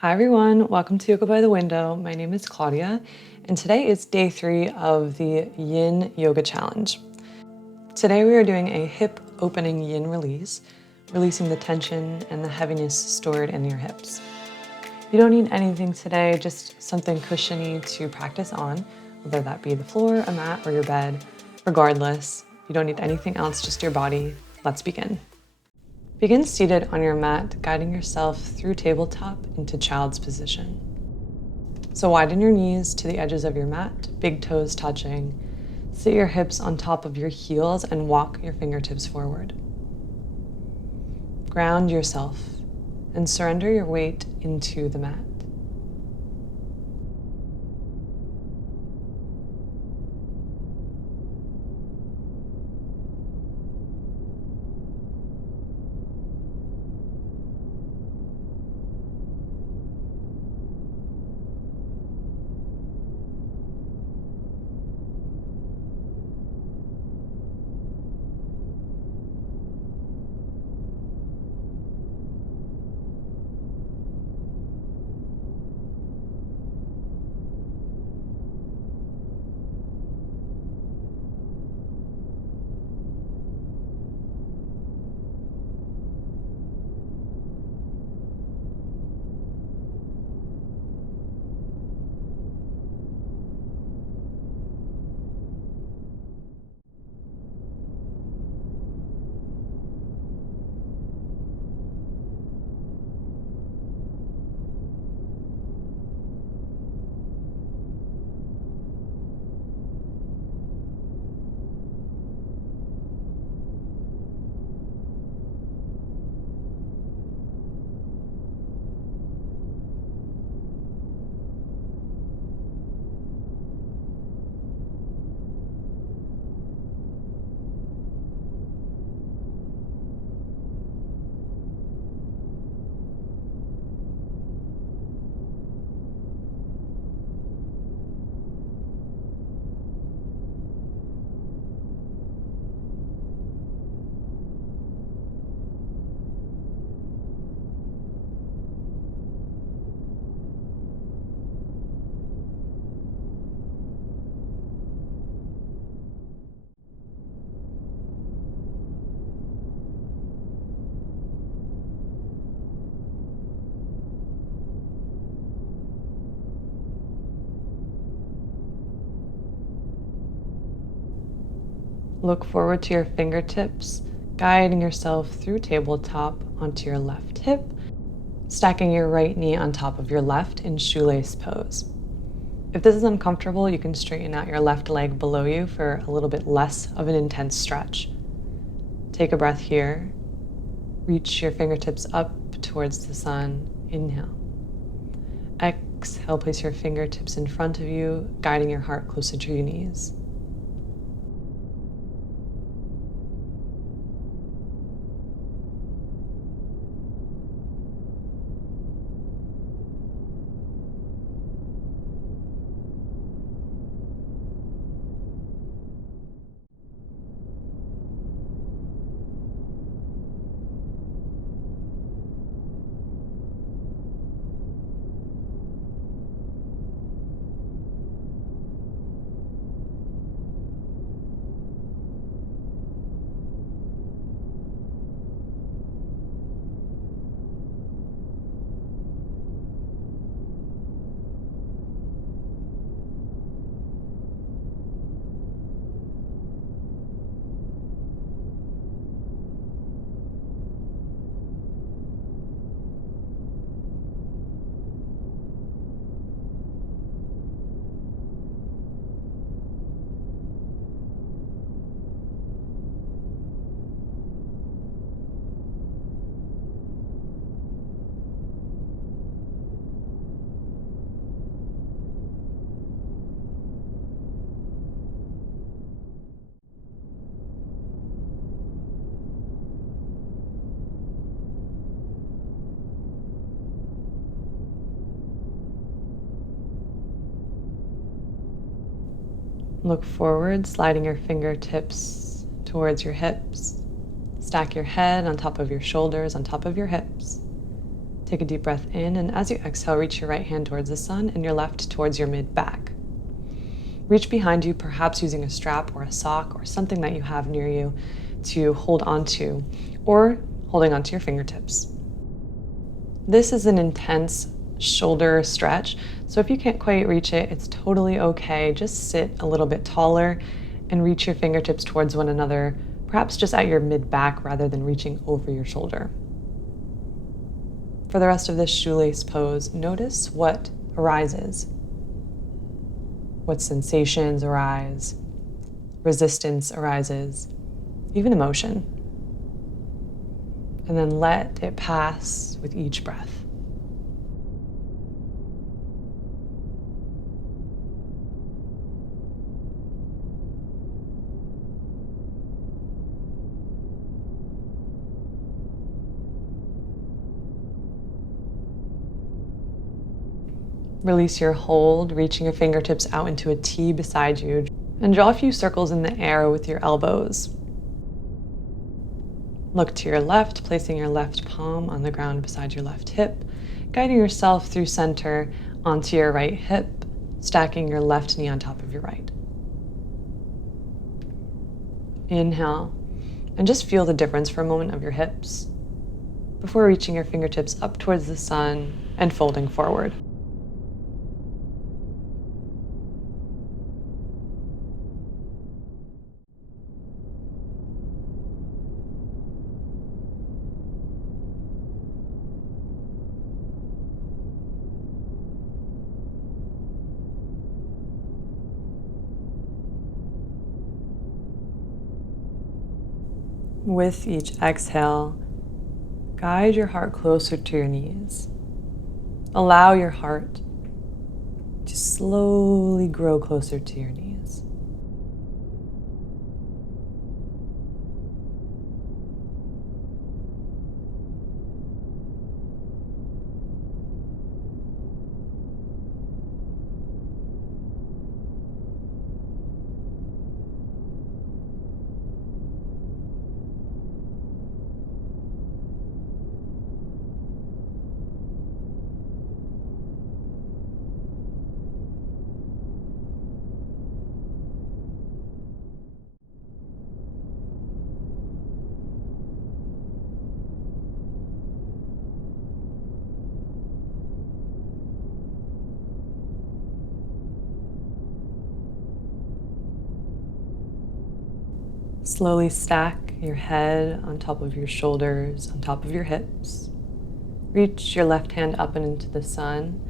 Hi everyone, welcome to Yoga by the Window. My name is Claudia, and today is day 3 of the YIN Yoga Challenge. Today we are doing a hip opening YIN release, releasing the tension and the heaviness stored in your hips. You don't need anything today, just something cushiony to practice on, whether that be the floor, a mat, or your bed. Regardless, you don't need anything else, just your body. Let's begin. Begin seated on your mat, guiding yourself through tabletop into child's position. So widen your knees to the edges of your mat, big toes touching. Sit your hips on top of your heels and walk your fingertips forward. Ground yourself and surrender your weight into the mat. Look forward to your fingertips, guiding yourself through tabletop onto your left hip, stacking your right knee on top of your left in shoelace pose. If this is uncomfortable, you can straighten out your left leg below you for a little bit less of an intense stretch. Take a breath here. Reach your fingertips up towards the sun. Inhale. Exhale, place your fingertips in front of you, guiding your heart closer to your knees. Look forward, sliding your fingertips towards your hips. Stack your head on top of your shoulders, on top of your hips. Take a deep breath in, and as you exhale, reach your right hand towards the sun and your left towards your mid-back. Reach behind you, perhaps using a strap or a sock or something that you have near you to hold onto, or holding onto your fingertips. This is an intense shoulder stretch, so if you can't quite reach it, it's totally okay. Just sit a little bit taller and reach your fingertips towards one another, perhaps just at your mid-back rather than reaching over your shoulder. For the rest of this shoelace pose, notice what arises. What sensations arise, resistance arises, even emotion. And then let it pass with each breath. Release your hold, reaching your fingertips out into a T beside you, and draw a few circles in the air with your elbows. Look to your left, placing your left palm on the ground beside your left hip, guiding yourself through center onto your right hip, stacking your left knee on top of your right. Inhale, and just feel the difference for a moment of your hips before reaching your fingertips up towards the sun and folding forward. With each exhale, guide your heart closer to your knees. Allow your heart to slowly grow closer to your knees. Slowly stack your head on top of your shoulders, on top of your hips. Reach your left hand up and into the sun,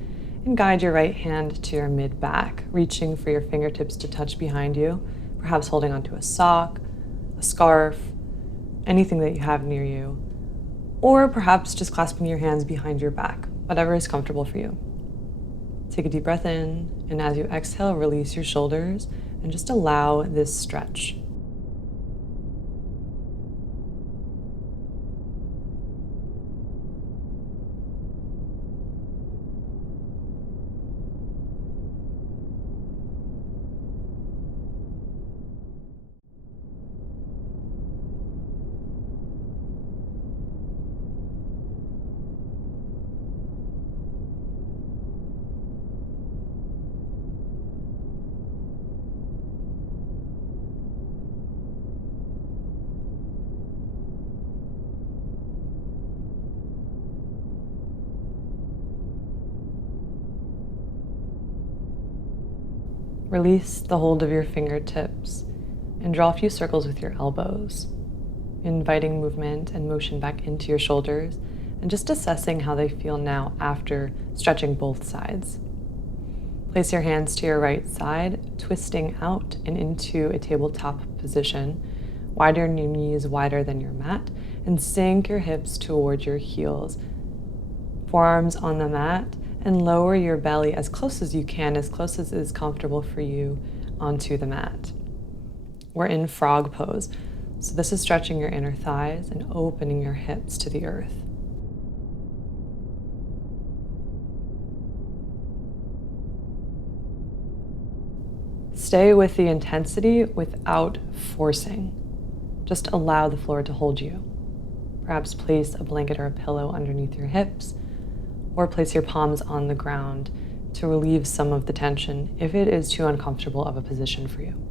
and guide your right hand to your mid-back, reaching for your fingertips to touch behind you, perhaps holding onto a sock, a scarf, anything that you have near you, or perhaps just clasping your hands behind your back, whatever is comfortable for you. Take a deep breath in, and as you exhale, release your shoulders and just allow this stretch. Release the hold of your fingertips and draw a few circles with your elbows, inviting movement and motion back into your shoulders and just assessing how they feel now after stretching both sides. Place your hands to your right side, twisting out and into a tabletop position. Widen your knees wider than your mat and sink your hips towards your heels. Forearms on the mat, and lower your belly as close as you can, as close as is comfortable for you, onto the mat. We're in frog pose, so this is stretching your inner thighs and opening your hips to the earth. Stay with the intensity without forcing. Just allow the floor to hold you. Perhaps place a blanket or a pillow underneath your hips, or place your palms on the ground to relieve some of the tension if it is too uncomfortable of a position for you.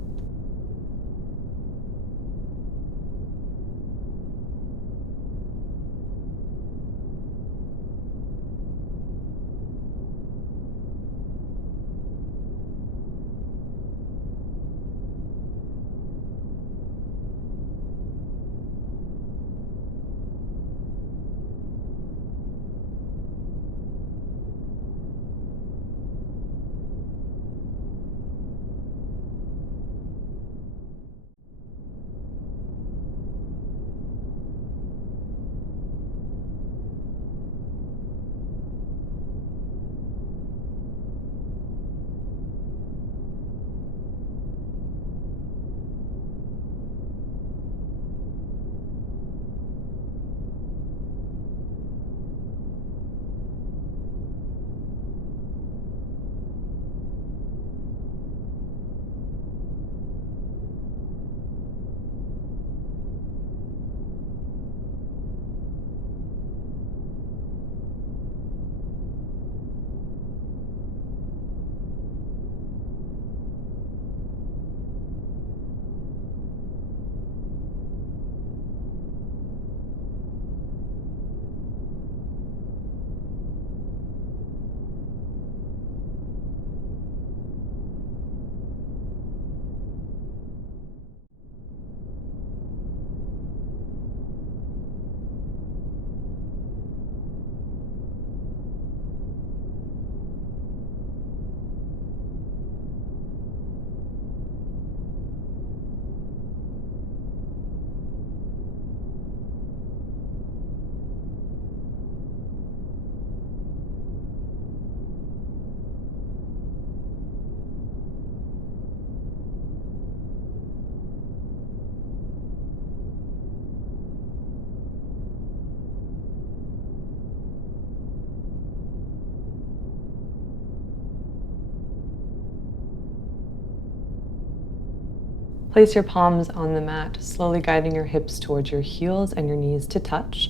Place your palms on the mat, slowly guiding your hips towards your heels and your knees to touch.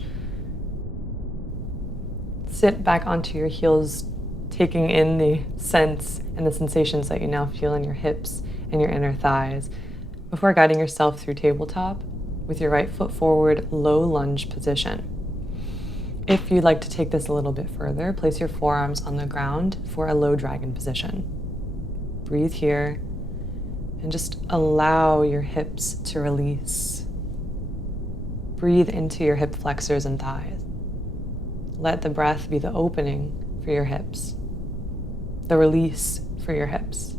Sit back onto your heels, taking in the sense and the sensations that you now feel in your hips and your inner thighs, before guiding yourself through tabletop with your right foot forward, low lunge position. If you'd like to take this a little bit further, place your forearms on the ground for a low dragon position. Breathe here and just allow your hips to release. Breathe into your hip flexors and thighs. Let the breath be the opening for your hips, the release for your hips.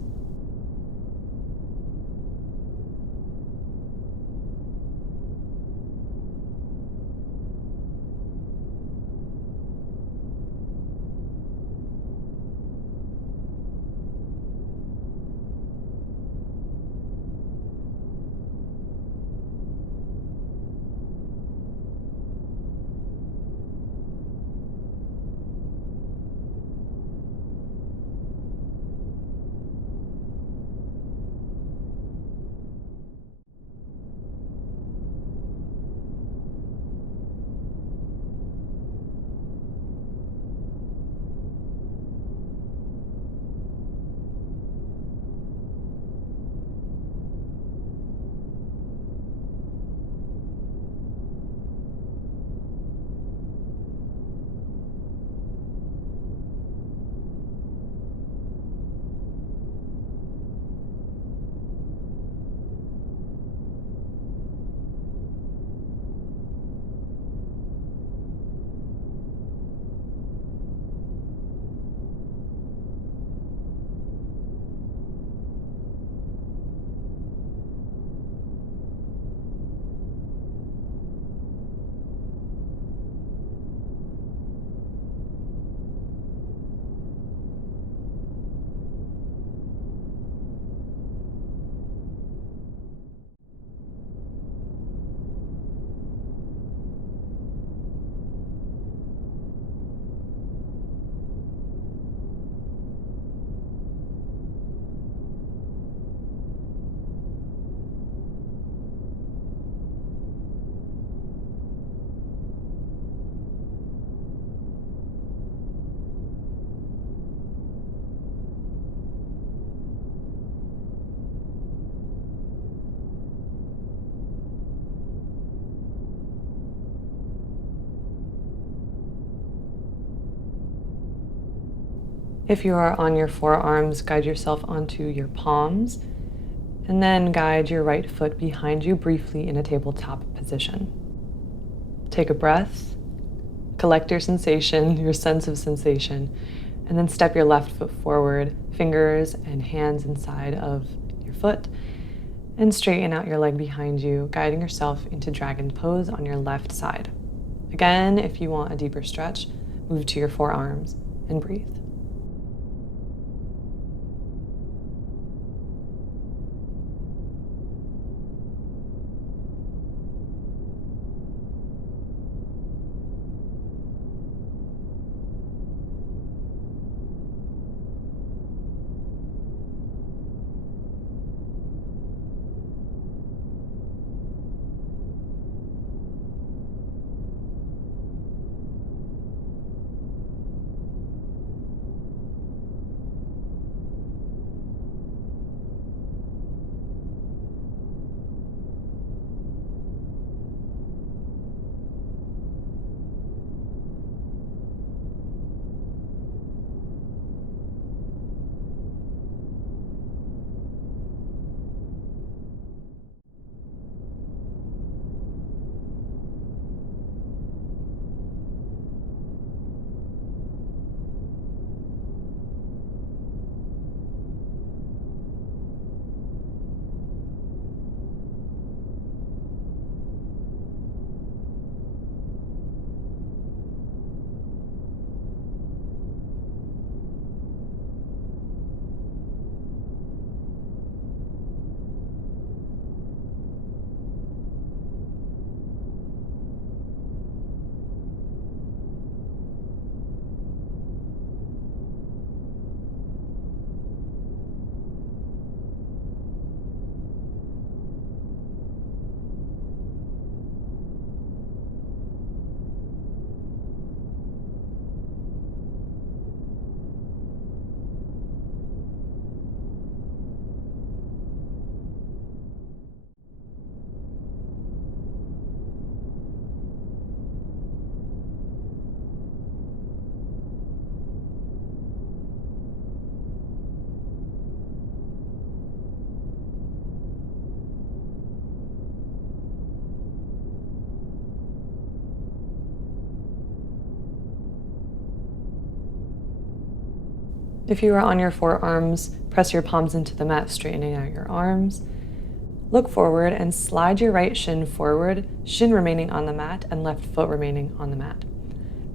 If you are on your forearms, guide yourself onto your palms, and then guide your right foot behind you briefly in a tabletop position. Take a breath, collect your sensation, your sense of sensation, and then step your left foot forward, fingers and hands inside of your foot, and straighten out your leg behind you, guiding yourself into dragon pose on your left side. Again, if you want a deeper stretch, move to your forearms and breathe. If you are on your forearms, press your palms into the mat, straightening out your arms. Look forward and slide your right shin forward, shin remaining on the mat and left foot remaining on the mat.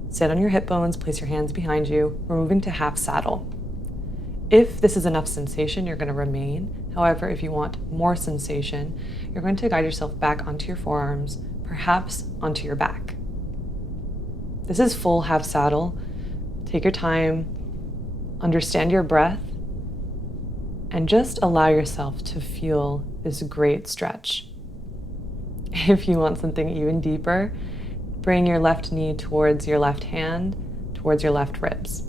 Sit on your hip bones, place your hands behind you. We're moving to half saddle. If this is enough sensation, you're going to remain. However, if you want more sensation, you're going to guide yourself back onto your forearms, perhaps onto your back. This is full half saddle. Take your time, understand your breath, and just allow yourself to feel this great stretch. If you want something even deeper, bring your left knee towards your left hand, towards your left ribs.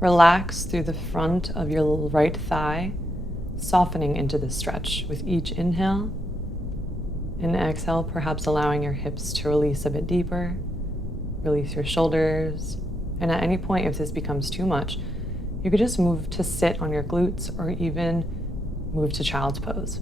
Relax through the front of your right thigh, softening into the stretch with each inhale. And exhale, perhaps allowing your hips to release a bit deeper. Release your shoulders. And at any point, if this becomes too much, you could just move to sit on your glutes or even move to child's pose.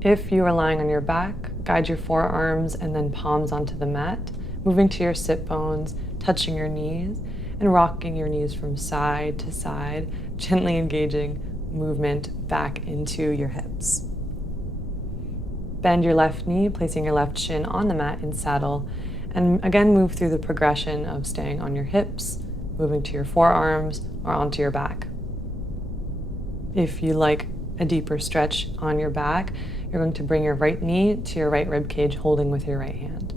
If you are lying on your back, guide your forearms and then palms onto the mat, moving to your sit bones, touching your knees, and rocking your knees from side to side, gently engaging movement back into your hips. Bend your left knee, placing your left shin on the mat in saddle, and again move through the progression of staying on your hips, moving to your forearms or onto your back. If you like a deeper stretch on your back, you're going to bring your right knee to your right rib cage, holding with your right hand.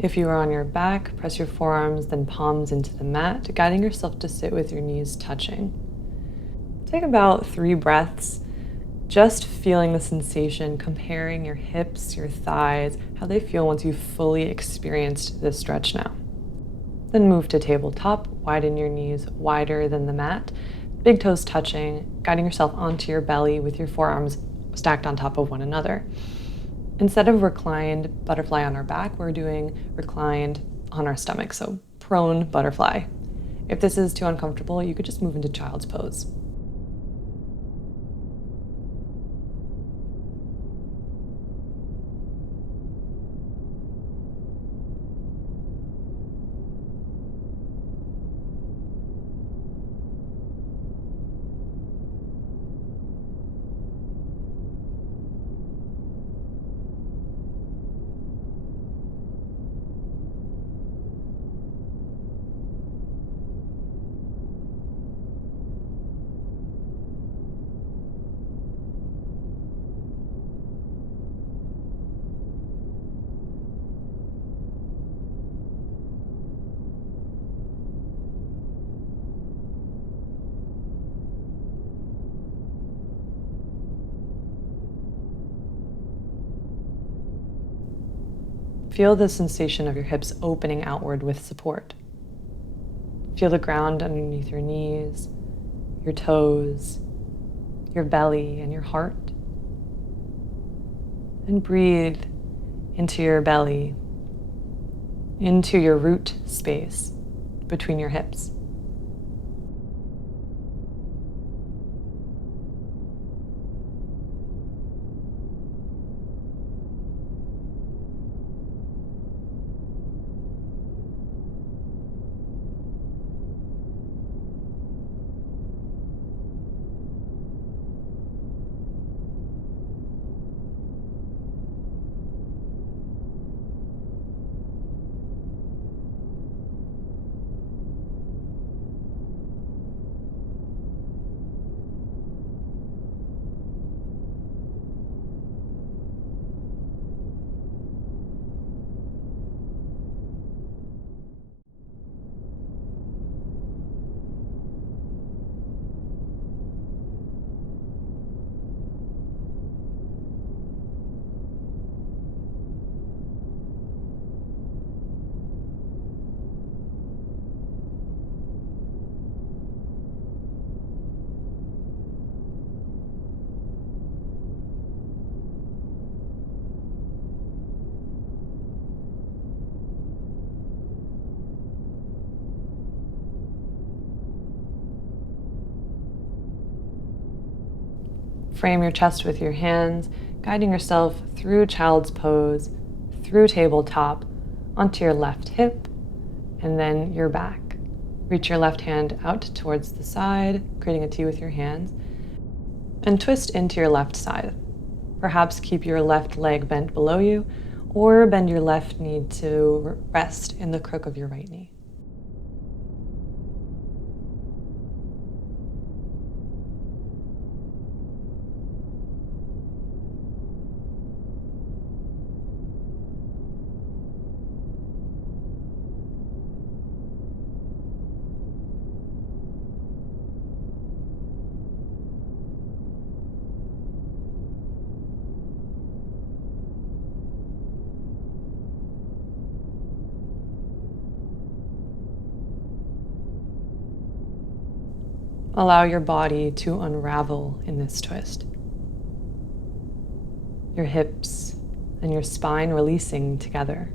If you are on your back, press your forearms, then palms into the mat, guiding yourself to sit with your knees touching. Take about 3 breaths, just feeling the sensation, comparing your hips, your thighs, how they feel once you've fully experienced this stretch now. Then move to tabletop, widen your knees wider than the mat, big toes touching, guiding yourself onto your belly with your forearms stacked on top of one another. Instead of reclined butterfly on our back, we're doing reclined on our stomach, so prone butterfly. If this is too uncomfortable, you could just move into child's pose. Feel the sensation of your hips opening outward with support. Feel the ground underneath your knees, your toes, your belly, and your heart. And breathe into your belly, into your root space between your hips. Frame your chest with your hands, guiding yourself through child's pose, through tabletop, onto your left hip, and then your back. Reach your left hand out towards the side, creating a T with your hands, and twist into your left side. Perhaps keep your left leg bent below you, or bend your left knee to rest in the crook of your right knee. Allow your body to unravel in this twist. Your hips and your spine releasing together.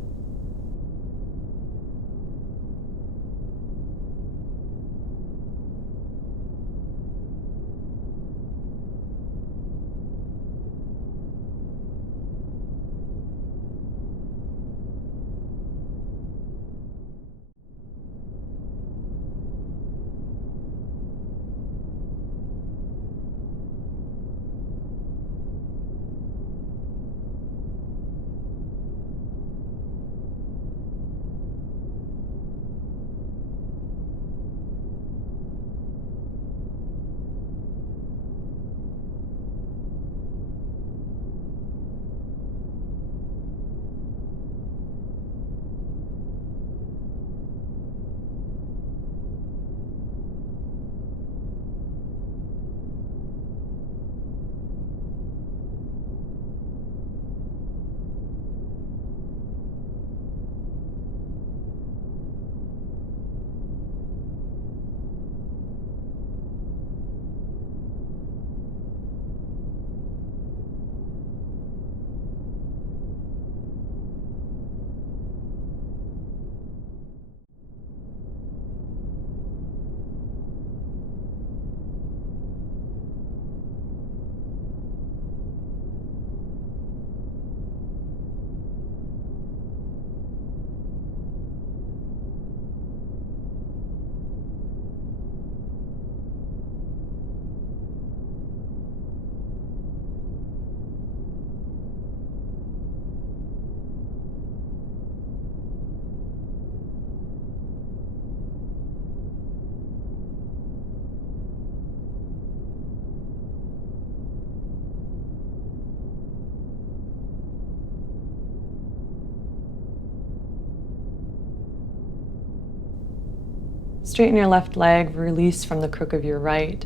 Straighten your left leg, release from the crook of your right.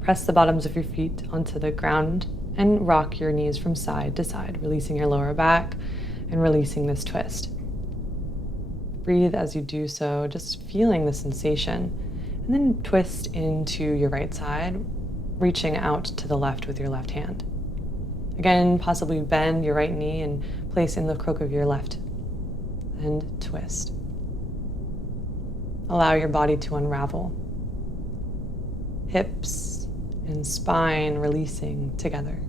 Press the bottoms of your feet onto the ground and rock your knees from side to side, releasing your lower back and releasing this twist. Breathe as you do so, just feeling the sensation, and then twist into your right side, reaching out to the left with your left hand. Again, possibly bend your right knee and place in the crook of your left, and twist. Allow your body to unravel. Hips and spine releasing together.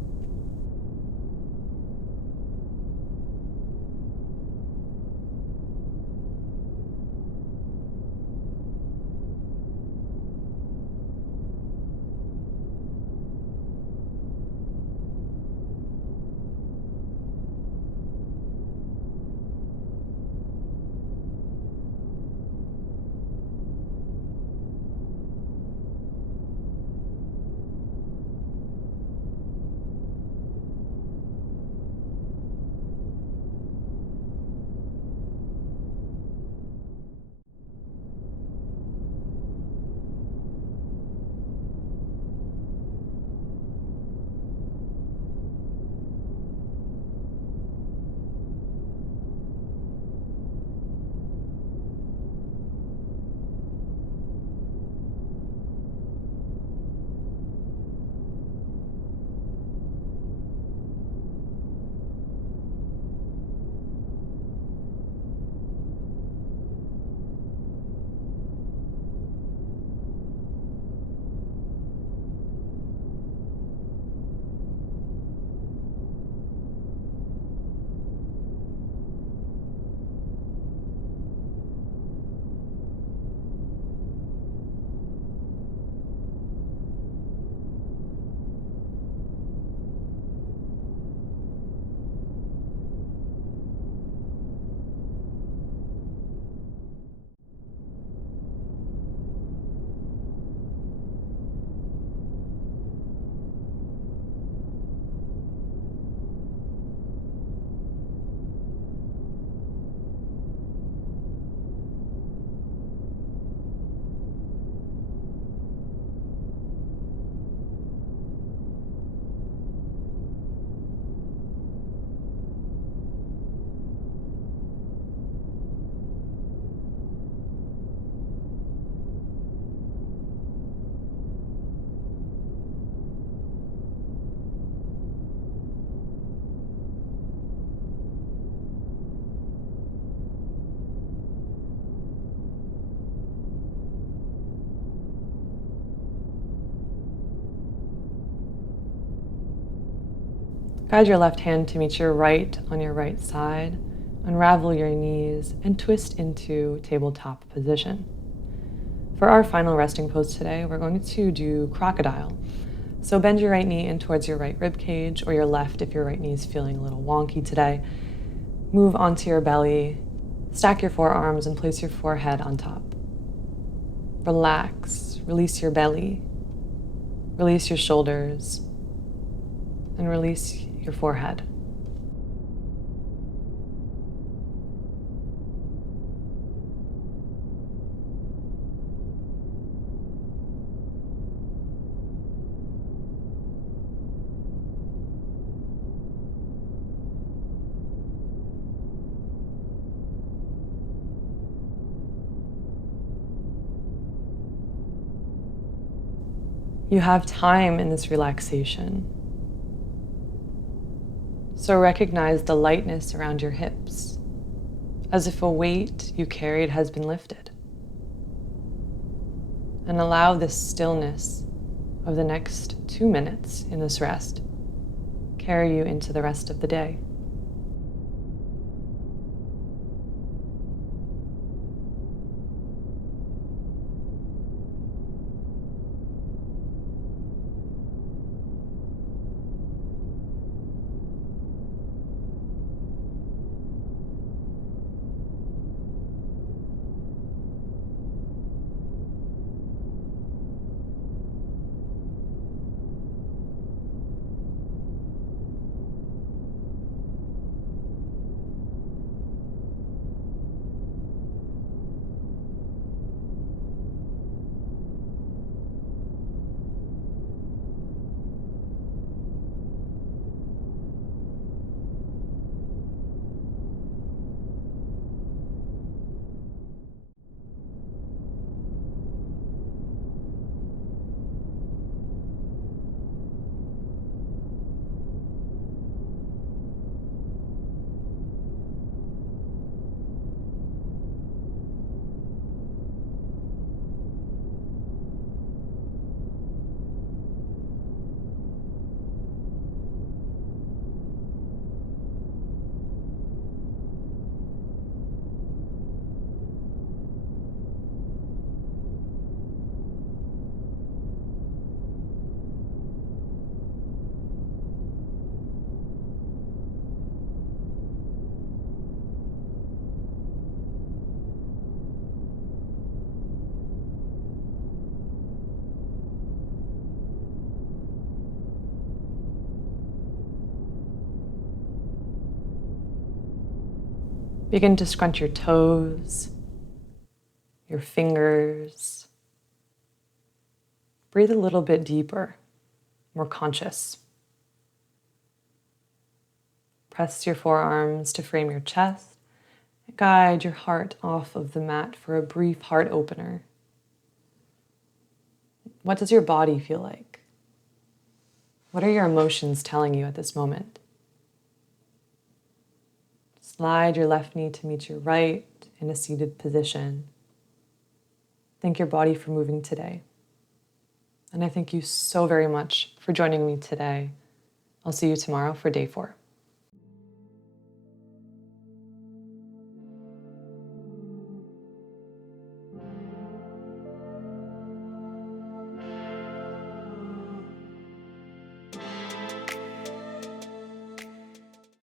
Guide your left hand to meet your right on your right side. Unravel your knees and twist into tabletop position. For our final resting pose today, we're going to do crocodile. So bend your right knee in towards your right rib cage, or your left if your right knee is feeling a little wonky today. Move onto your belly, stack your forearms, and place your forehead on top. Relax, release your belly, release your shoulders, and release your forehead. You have time in this relaxation. So recognize the lightness around your hips, as if a weight you carried has been lifted. And allow this stillness of the next 2 minutes in this rest carry you into the rest of the day. Begin to scrunch your toes, your fingers. Breathe a little bit deeper, more conscious. Press your forearms to frame your chest. Guide your heart off of the mat for a brief heart opener. What does your body feel like? What are your emotions telling you at this moment? Slide your left knee to meet your right in a seated position. Thank your body for moving today. And I thank you so very much for joining me today. I'll see you tomorrow for day 4.